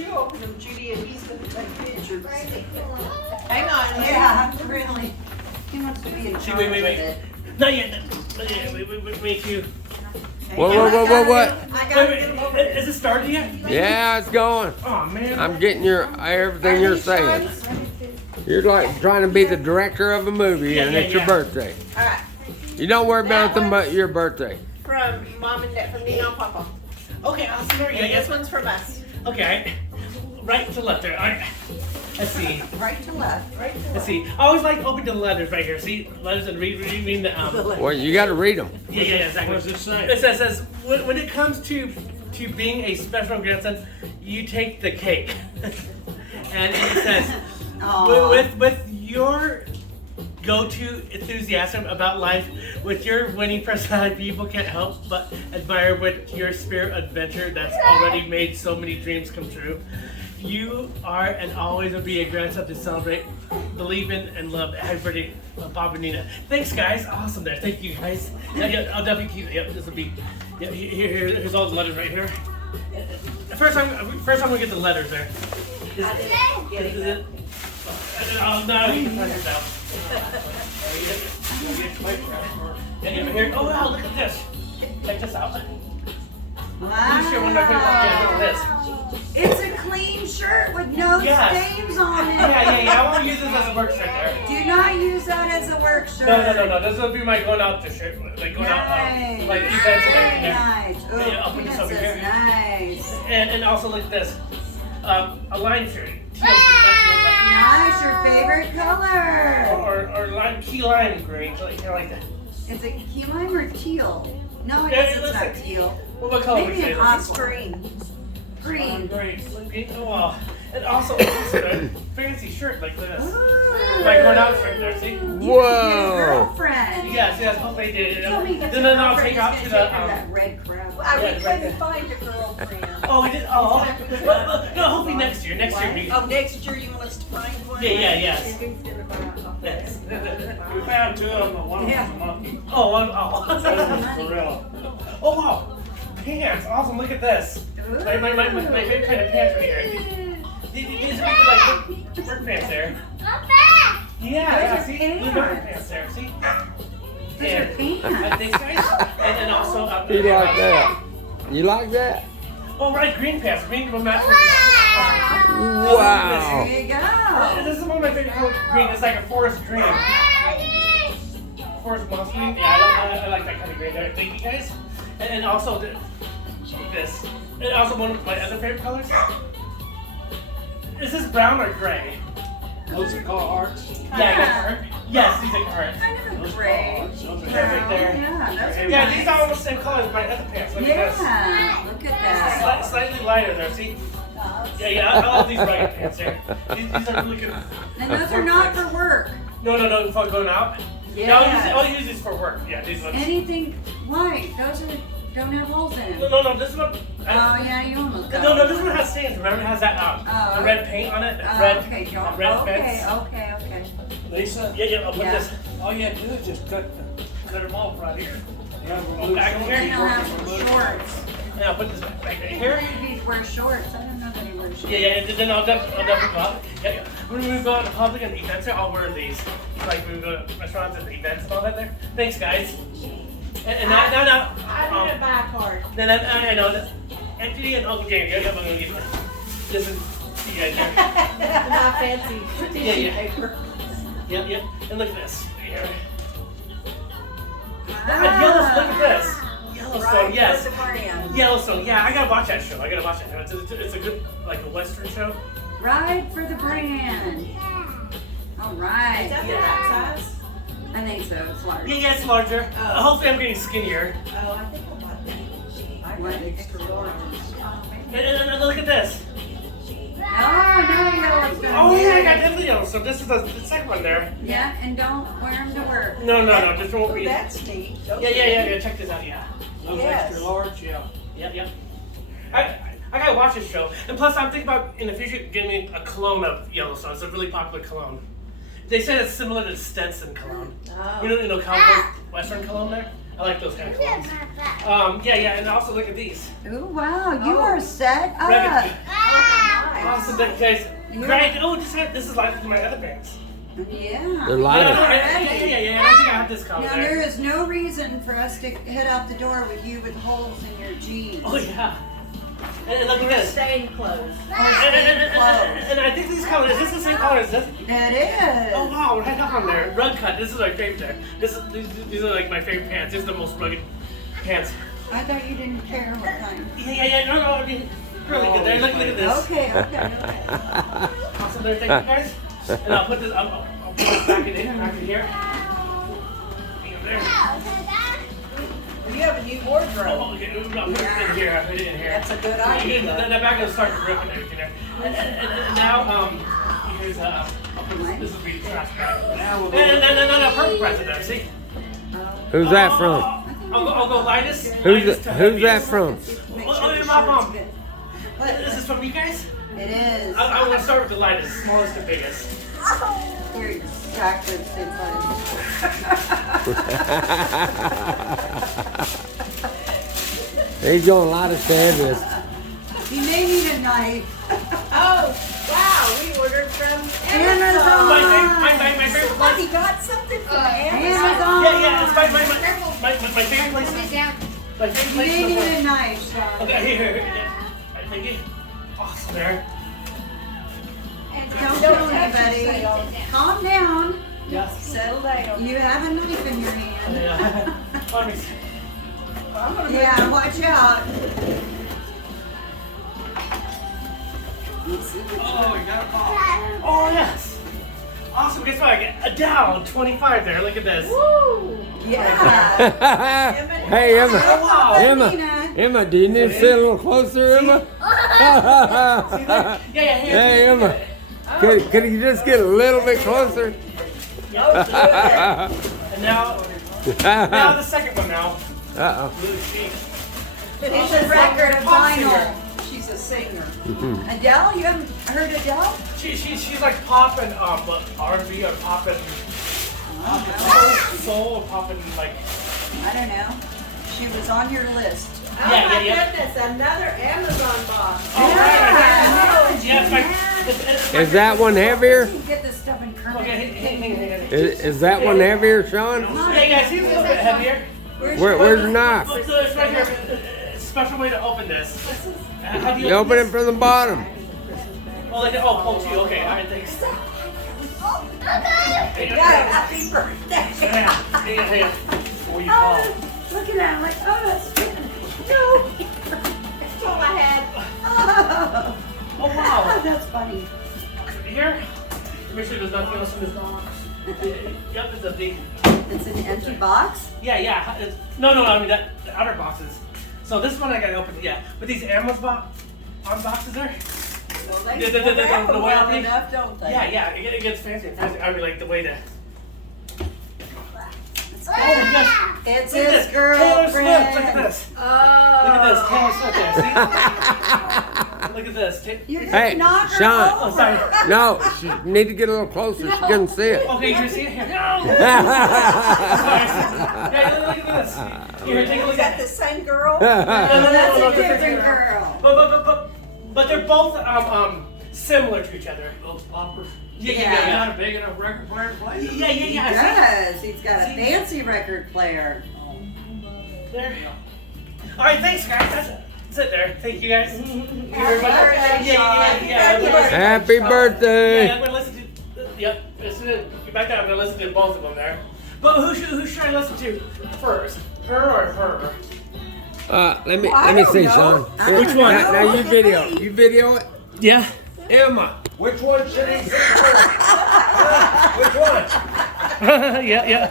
you open them, Judy, and he's gonna take pictures. Hang on. Yeah, really. He wants to be in charge of it. Not yet. Wait, you. What? I gotta get him over there. Is it started yet? Yeah, it's going. Oh, man. I'm getting everything you're saying. You're like trying to be the director of a movie, and it's your birthday. All right. You don't worry about your birthday. From Mom and Dad, from Nina and Papa. Okay, I'll see her. And this one's from us. Okay. Right to left there. All right. Let's see. Right to left, right to Let's left. see. I always like open the letters right here. See? Letters and read the Well, you got to read them. Yeah, exactly. What does it say? It says when it comes to being a special grandson, you take the cake. And it says with your go-to enthusiasm about life, with your winning personality, people can't help but admire with your spirit adventure that's already made so many dreams come true. You are and always will be a grandson to celebrate, believe in, and love. Happy birthday, Bob and Nina. Thanks, guys. Awesome there. Thank you, guys. Yeah, I'll definitely keep it. Yep, this will be. Yeah, here's all the letters right here. First, I'm gonna get the letters there. Is it? Oh no, you can find it out. Yeah, here. Oh wow, look at this. Check this out. I'm sure one of my favorite. Yeah, look at this. It's a clean shirt with no stains on it. Yeah. I won't use this as a work shirt there. Do not use that as a work shirt. No. This will be my going out to shirt. Like going out, like events and everything. Nice. Oh, Yeah, I'll put this over here. Nice. And also look at this. A lime shirt. Teal shirt. Nice, your favorite color. Or lime, key lime green. Kind of like that. Is it key lime or teal? No, I Yeah, guess it it's looks not like- teal. What color would Maybe you say? an this is? aqua. Green. Green. Green. Oh wow. And also this is a fancy shirt like this. Ooh. My going out shirt there. See? Whoa. Girlfriend. Yes. Hopefully they did it. Tell me Then I'll take out to the. that red crown. We couldn't find a girlfriend. Oh, we did. Oh, no. Hopefully next year. Next year. Oh, next year you want us to find one? Yes. We found two of them, but one of them's a monkey. Oh. For real. Oh wow. Pants. Awesome. Look at this. My favorite kind of pants right here. These are like work pants there. Yeah. See, blue work pants there. See. And I think guys. And then also You like that? You like that? Oh right, green pants. Green will match with this. Wow. There you go. This is one of my favorite colors. Green. It's like a forest green. Forest moss green. Yeah, I like that kind of green there. Thank you guys. And also this. And also one of my other favorite colors. Is this brown or gray? Those are called hearts. Yeah. Yes, these are hearts. Kind of a gray. Those are Right there. Yeah, those are Yeah, nice. these are almost the same color as my other pants. Look at this. Yeah, look at that. Slightly lighter there, see? Yeah, I love these ragged pants here. These are really good. And those are not for work. No, for going out. Yeah. I'll use these for work. Yeah, these ones. Anything light. Those don't have holes in them. No, this one. Oh, yeah, you almost got No, this one has stains. Remember, it has that the red paint on it. The red, okay, John. the red Okay. fence. Lisa, Yeah, I'll put Yeah. this. all you have to do is just cut them off right here. You have a Oh, back over Then here. he'll have some shorts. And I'll put this back right Here here. you need to wear shorts. I don't know that he wears shorts. Yeah, and then I'll definitely go out. Yeah. When we go out to public and events, I'll wear these. Like when we go to restaurants and events and all that there. Thanks, guys. And now, I didn't buy a card. then I know that Anthony and Uncle Jamie, I'm gonna get this is you guys here. My fancy tissue Yeah. paper. Yep. And look at this. Here. Ah. Yellowstone, look at this. Yellowstone, Right, yes. for the brand. Yellowstone, yeah, I gotta watch that show. It's a good, like a Western show. Ride for the brand. All right. Is that the right size? I think so. It's large. Yeah, it's larger. Oh. Hopefully I'm getting skinnier. Oh, I think I got that. I What? got extra large. And look at this. No, Yellowstone. Oh yeah, I got definitely Yellowstone. This is the second one there. Yeah, and don't wear them to work. No, this won't be. That's neat. Those Yeah. Check this out. Yeah. Those Yes. extra large, yeah. Yep. I gotta watch this show. And plus, I'm thinking about in the future getting me a cologne of Yellowstone. It's a really popular cologne. They said it's similar to Stetson cologne. Oh. You know, cowboy Western cologne there. I like those kind of colognes. Yeah, and also look at these. Ooh, wow, you are set up. Rabbit feet. Oh, listen, guys. Right? Oh, this is like my other pants. Yeah. They're Yeah, lighter. I think I have this color Now there. there is no reason for us to head out the door with you with holes in your jeans. Oh yeah. And look at this. Stained clothes. And I think these colors. Is this the same color as this? That is. Oh wow, right on there. Rug cut. This is my favorite. These are like my favorite pants. These are the most rugged pants. I thought you didn't care what kind. Yeah. No. I mean, really good there. Look at this. Okay. Awesome there. Thank you guys. And I'll put this. I'll put this back in here. Hang on there. You have a new wardrobe. Oh, okay. I'll put it in here. I'll put it in here. That's a good idea. The back will start to rip and everything there. And now, here's I'll put this is the trash bag. No, perfect president. See? Who's that from? I'll go lightest. Who's that from? Oh, your mom. Is this from you guys? It is. I want to start with the lightest, smallest to biggest. You're exactly the same size. He's doing a lot of heaviest. You may need a knife. Oh, wow. We ordered from Amazon. My favorite place. He got something from Amazon. Amazon. Yeah, it's my favorite place. My favorite You place. may need a knife, Sean. Okay, here. Yeah. Thank you. Awesome there. Don't kill anybody. Calm down. Yes. Settle down. You have a knife in your hand. Yeah. I'm gonna Yeah, watch out. Oh, you got a ball. Oh, yes. Awesome. Guess what? I get a down 25 there. Look at this. Yeah. Hey, Oh, wow. Emma, do you need to sit a little closer, Emma? Yeah. Hey, Emma, could you just get a little bit closer? And now the second one now. Uh-oh. Really cheap. It's a record of vinyl. She's a singer. Adele? You haven't heard Adele? She's like popping R&B or popping soul, popping like. I don't know. She was on your list. Oh my goodness, another Amazon box. Is that one heavier? You can get this stuff in Kermit. Okay, hang on. Is that one heavier, Sean? Yeah, see, it's a little bit heavier. Where's the knife? So it's right here. Special way to open this. How do You open it from the bottom. Oh, like pull two. Okay, all right, thanks. Happy birthday. Hang on. Before you fall. Look at that. I'm like, oh, that's good. No. That's all I had. Oh, Oh wow. that's funny. Here. Make sure there's nothing else in this box. Yep, it's empty. It's an empty box? Yeah. No. I mean the outer boxes. So this one I gotta open. Yeah, but these Amazon boxes there. Well, they The the way well opening? enough, don't they? Yeah. It gets fancy. I mean like the way to. It's Oh my gosh. It's Look at his this. Taylor Swift. Look at girlfriend. this. Oh. Look at this. Taylor Swift there. See? Look at this. You're Hey, knock her Sean. Oh, over. sorry. No, you need to get a little closer. She couldn't see it. Okay, you can see it here. No. Yeah, look at this. Here, take a look Is that at the it. same girl? No, That's no, a different girl. But they're both similar to each other. Those bumpers. Yeah. Not a big enough record player to play. Yeah. He does. He's got a fancy record player. There. All right, thanks, guys. That's it there. Thank you, guys. Thank you very much. birthday, Yeah. Sean. Happy birthday. Yeah, I'm gonna listen to. Yep. Get back there. I'm gonna listen to both of them there. But who should I listen to first? Her or her? Let me I see, don't Sean. know. Here, Which one? Now you Look at video. me. You video it. Yeah. Emma, which one should he sing for? Which one? Yeah.